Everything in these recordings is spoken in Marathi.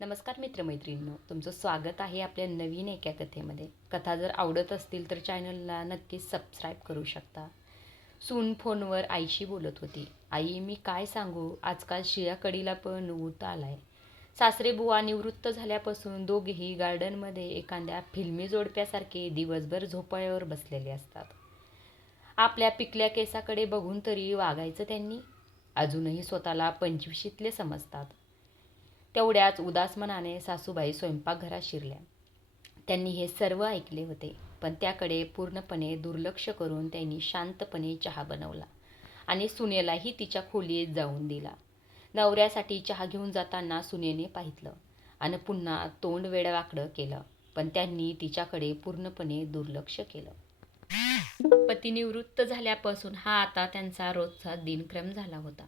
नमस्कार मित्रमैत्रिणींनो तुमचं स्वागत आहे आपल्या नवीन एका कथेमध्ये. कथा जर आवडत असतील तर चॅनलला नक्कीच सबस्क्राईब करू शकता. सून फोनवर आईशी बोलत होती. आई मी काय सांगू? आजकाल शिळ्या कडीला पण ऊत आहे सासरे बुवा निवृत्त झाल्यापासून दोघेही गार्डनमध्ये एखाद्या फिल्मी जोडप्यासारखे दिवसभर झोपाळ्यावर बसलेले असतात. आपल्या पिकल्या केसाकडे बघून तरी वागायचं त्यांनी. अजूनही स्वतःला पंचवीशीतले समजतात. तेवढ्याच उदास मनाने सासूबाई स्वयंपाकघरात शिरल्या. त्यांनी हे सर्व ऐकले होते पण त्याकडे पूर्णपणे दुर्लक्ष करून त्यांनी शांतपणे चहा बनवला आणि सुनेलाही तिच्या खोलीत जाऊन दिला. नवऱ्यासाठी चहा घेऊन जाताना सुनेने पाहितलं आणि पुन्हा तोंड वेडवाकडं केलं पण त्यांनी तिच्याकडे पूर्णपणे दुर्लक्ष केलं. पती निवृत्त झाल्यापासून हा आता त्यांचा रोजचा दिनक्रम झाला होता.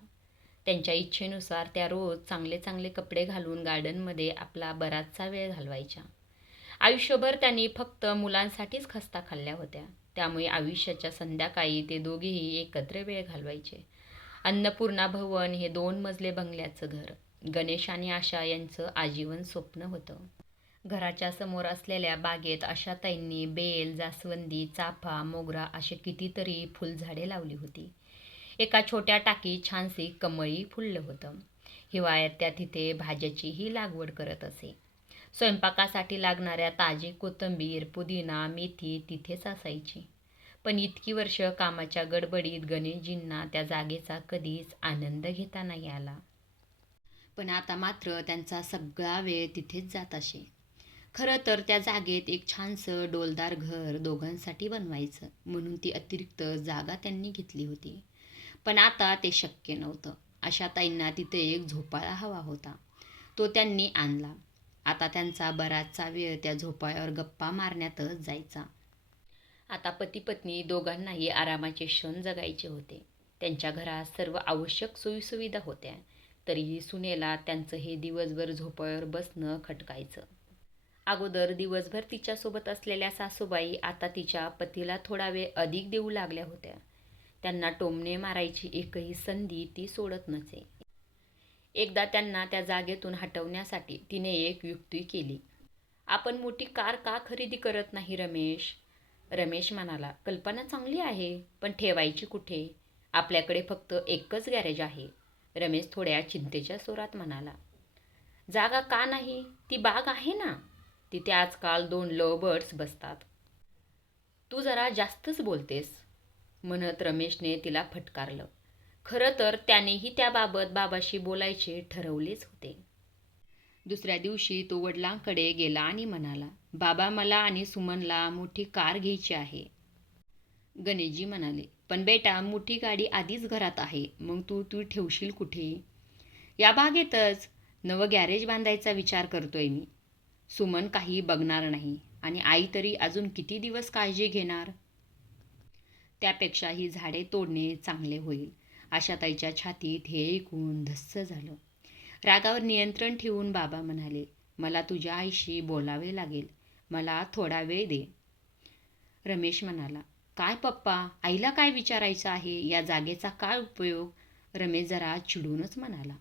त्यांच्या इच्छेनुसार त्या रोज चांगले चांगले कपडे घालून गार्डनमध्ये आपला बराचसा वेळ घालवायच्या. आयुष्यभर त्यांनी फक्त मुलांसाठीच खस्ता खाल्ल्या होत्या. त्यामुळे आयुष्याच्या संध्याकाळी ते दोघेही एकत्र वेळ घालवायचे. अन्नपूर्णा भवन हे दोन मजले बंगल्याचं घर. गणेश आणि आशा यांचं आजीवन स्वप्न होतं. घराच्या समोर असलेल्या बागेत आशाताईंनी बेल जास्वंदी चाफा मोगरा असे कितीतरी फुलझाडे लावली होती. एका छोट्या टाकीत छानसे कमळी फुललं होतं. हिवाळ्यात त्या तिथे भाज्याचीही लागवड करत असे. स्वयंपाकासाठी लागणाऱ्या ताजी कोथिंबीर पुदिना मेथी तिथेच असायची पण इतकी वर्ष कामाच्या गडबडीत गणेशजींना त्या जागेचा कधीच आनंद घेता नाही आला. पण आता मात्र त्यांचा सगळा वेळ तिथेच जात असे. खरं तर त्या जागेत एक छानसं डोलदार घर दोघांसाठी बनवायचं म्हणून ती अतिरिक्त जागा त्यांनी घेतली होती. पण आता ते शक्य नव्हतं. अशा ताईंना तिथे एक झोपाळा हवा होता. तो त्यांनी आणला. आता त्यांचा बराचसा वेळ त्या झोपाळ्यावर गप्पा मारण्यातच जायचा. आता पती पत्नी दोघांनाही आरामाचे क्षण जगायचे होते. त्यांच्या घरात सर्व आवश्यक सोयीसुविधा होत्या. तरीही सुनेला त्यांचं हे दिवसभर झोपाळ्यावर बसणं खटकायचं. अगोदर दिवसभर तिच्यासोबत असलेल्या सासूबाई आता तिच्या पतीला थोडा वेळ अधिक देऊ लागल्या होत्या. त्यांना टोमणे मारायची एकही संधी ती सोडत नसे. एकदा त्यांना त्या जागेतून हटवण्यासाठी तिने एक युक्ती केली. आपण मोठी कार का खरेदी करत नाही रमेश? रमेश म्हणाला कल्पना चांगली आहे पण ठेवायची कुठे? आपल्याकडे फक्त एकच गॅरेज आहे. रमेश थोड्या चिंतेच्या स्वरात म्हणाला जागा का नाही? ती बाग आहे ना? तिथे आजकाल दोन लव बर्ड्स बसतात. तू जरा जास्तच बोलतेस. म्हणत रमेशने तिला फटकारलं. खरं तर त्यानेही त्याबाबत बाबाशी बोलायचे ठरवलेच होते. दुसऱ्या दिवशी तो वडिलांकडे गेला आणि म्हणाला बाबा मला आणि सुमनला मोठी कार घ्यायची आहे. गणेशजी म्हणाले पण बेटा मोठी गाडी आधीच घरात आहे मग तू तू ठेवशील कुठे? या बागेतच. नवं गॅरेज बांधायचा विचार करतोय मी. सुमन काही बघणार नाही. आणि आई तरी अजून किती दिवस काळजी घेणार? त्यापेक्षा ही झाडे तोडणे चांगले होईल अशा ताईच्या छातीत हे ऐकून धस्स झालं. रागावर नियंत्रण ठेवून बाबा म्हणाले मला तुझ्या आईशी बोलावे लागेल मला थोडा वेळ दे. रमेश म्हणाला काय पप्पा आईला काय विचारायचं आहे? या जागेचा काय उपयोग? रमेश जरा चिडूनच म्हणाला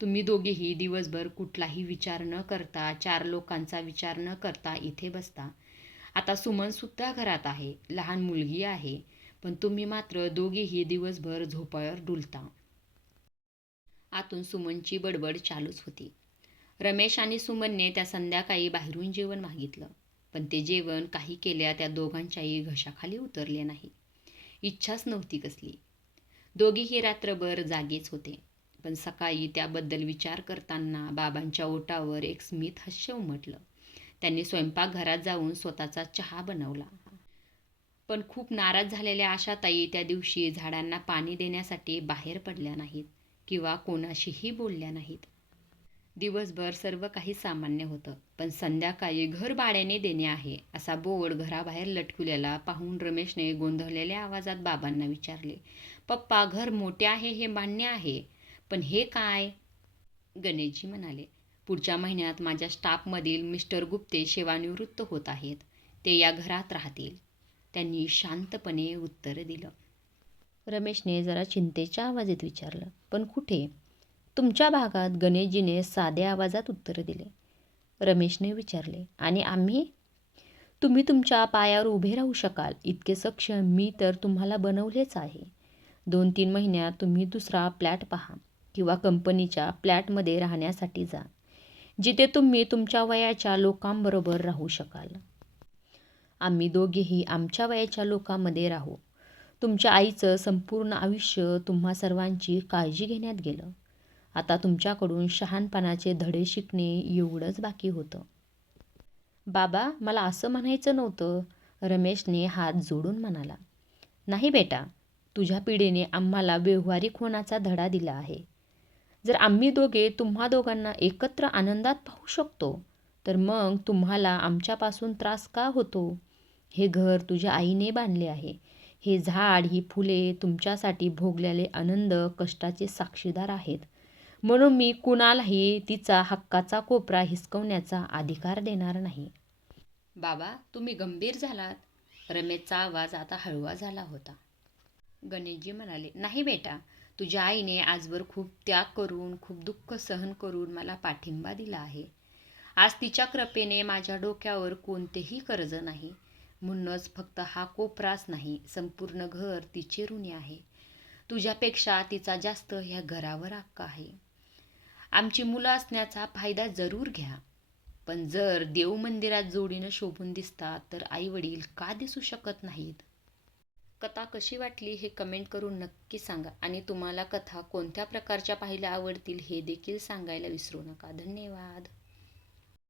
तुम्ही दोघेही दिवसभर कुठलाही विचार न करता चार लोकांचा विचार न करता इथे बसता. आता सुमनसुद्धा घरात आहे लहान मुलगी आहे. पण तुम्ही मात्र दोघेही दिवसभर झोपाळ्यावर डुलता. आतून सुमनची बडबड चालूच होती. रमेश आणि सुमनने त्या संध्याकाळी बाहेरून जेवण मागितलं पण ते जेवण काही केल्या त्या दोघांच्याही घशाखाली उतरले नाही. इच्छाच नव्हती कसली. दोघीही रात्रभर जागेच होते पण सकाळी त्याबद्दल विचार करताना बाबांच्या ओटावर एक स्मित हास्य उमटलं. त्यांनी स्वयंपाकघरात जाऊन स्वतःचा चहा बनवला पण खूप नाराज झालेल्या आशाताई त्या दिवशी झाडांना पाणी देण्यासाठी बाहेर पडल्या नाहीत किंवा कोणाशीही बोलल्या नाहीत. दिवसभर सर्व काही सामान्य होतं पण संध्याकाळी घर भाड्याने देणे आहे असा बोर्ड घराबाहेर लटकुलेला पाहून रमेशने गोंधळलेल्या आवाजात बाबांना विचारले पप्पा घर मोठे आहे हे मान्य आहे पण हे काय? गणेशजी म्हणाले पुढच्या महिन्यात माझ्या स्टाफमधील मिस्टर गुप्ते सेवानिवृत्त होत आहेत ते या घरात राहतील. त्यांनी शांतपणे उत्तर दिलं. रमेशने जरा चिंतेच्या आवाजात विचारलं पण कुठे? तुमच्या भागात गणेशजीने साध्या आवाजात उत्तर दिले. रमेशने विचारले आणि आम्ही? तुम्ही तुमच्या पायावर उभे राहू शकाल. इतके सक्षम मी तर तुम्हाला बनवलेच आहे. दोन तीन महिन्यात तुम्ही दुसरा फ्लॅट पहा किंवा कंपनीच्या फ्लॅटमध्ये राहण्यासाठी जा जिथे तुम्ही तुमच्या वयाच्या लोकांबरोबर राहू शकाल. आम्ही दोघेही आमच्या वयाच्या लोकांमध्ये राहू. तुमच्या आईचं संपूर्ण आयुष्य तुम्हा सर्वांची काळजी घेण्यात गेलं. आता तुमच्याकडून शहाणपणाचे धडे शिकणे एवढंच बाकी होतं. बाबा मला असं म्हणायचं नव्हतं. रमेशने हात जोडून म्हणाला नाही बेटा तुझ्या पिढीने आम्हाला व्यवहारिक होण्याचा धडा दिला आहे. जर आम्ही दोघे तुम्हा दोघांना एकत्र आनंदात पाहू शकतो तर मग तुम्हाला आमच्यापासून त्रास का होतो? हे घर तुझ्या आईने बांधले आहे. हे झाड ही फुले तुमच्यासाठी भोगलेले आनंद कष्टाचे साक्षीदार आहेत. म्हणून मी कुणालाही तिचा हक्काचा कोपरा हिसकवण्याचा अधिकार देणार नाही. बाबा तुम्ही गंभीर झालात. रमेशचा आवाज आता हळवा झाला होता. गणेशजी म्हणाले नाही बेटा तुझ्या आईने आजवर खूप त्याग करून खूप दुःख सहन करून मला पाठिंबा दिला आहे. आज तिच्या कृपेने माझ्या डोक्यावर कोणतेही कर्ज नाही. म्हणूनच फक्त हा कोपराच नाही संपूर्ण घर तिचे ऋणी आहे. तुझ्यापेक्षा तिचा जास्त ह्या घरावर हक्क आहे. आमची मुलं असण्याचा फायदा जरूर घ्या. पण जर देव मंदिरात जोडीनं शोभून दिसतात तर आई वडील का दिसू शकत नाहीत? कथा कशी वाटली हे कमेंट करून नक्की सांगा आणि तुम्हाला कथा कोणत्या प्रकारच्या पाहायला आवडतील हे देखील सांगायला विसरू नका. धन्यवाद.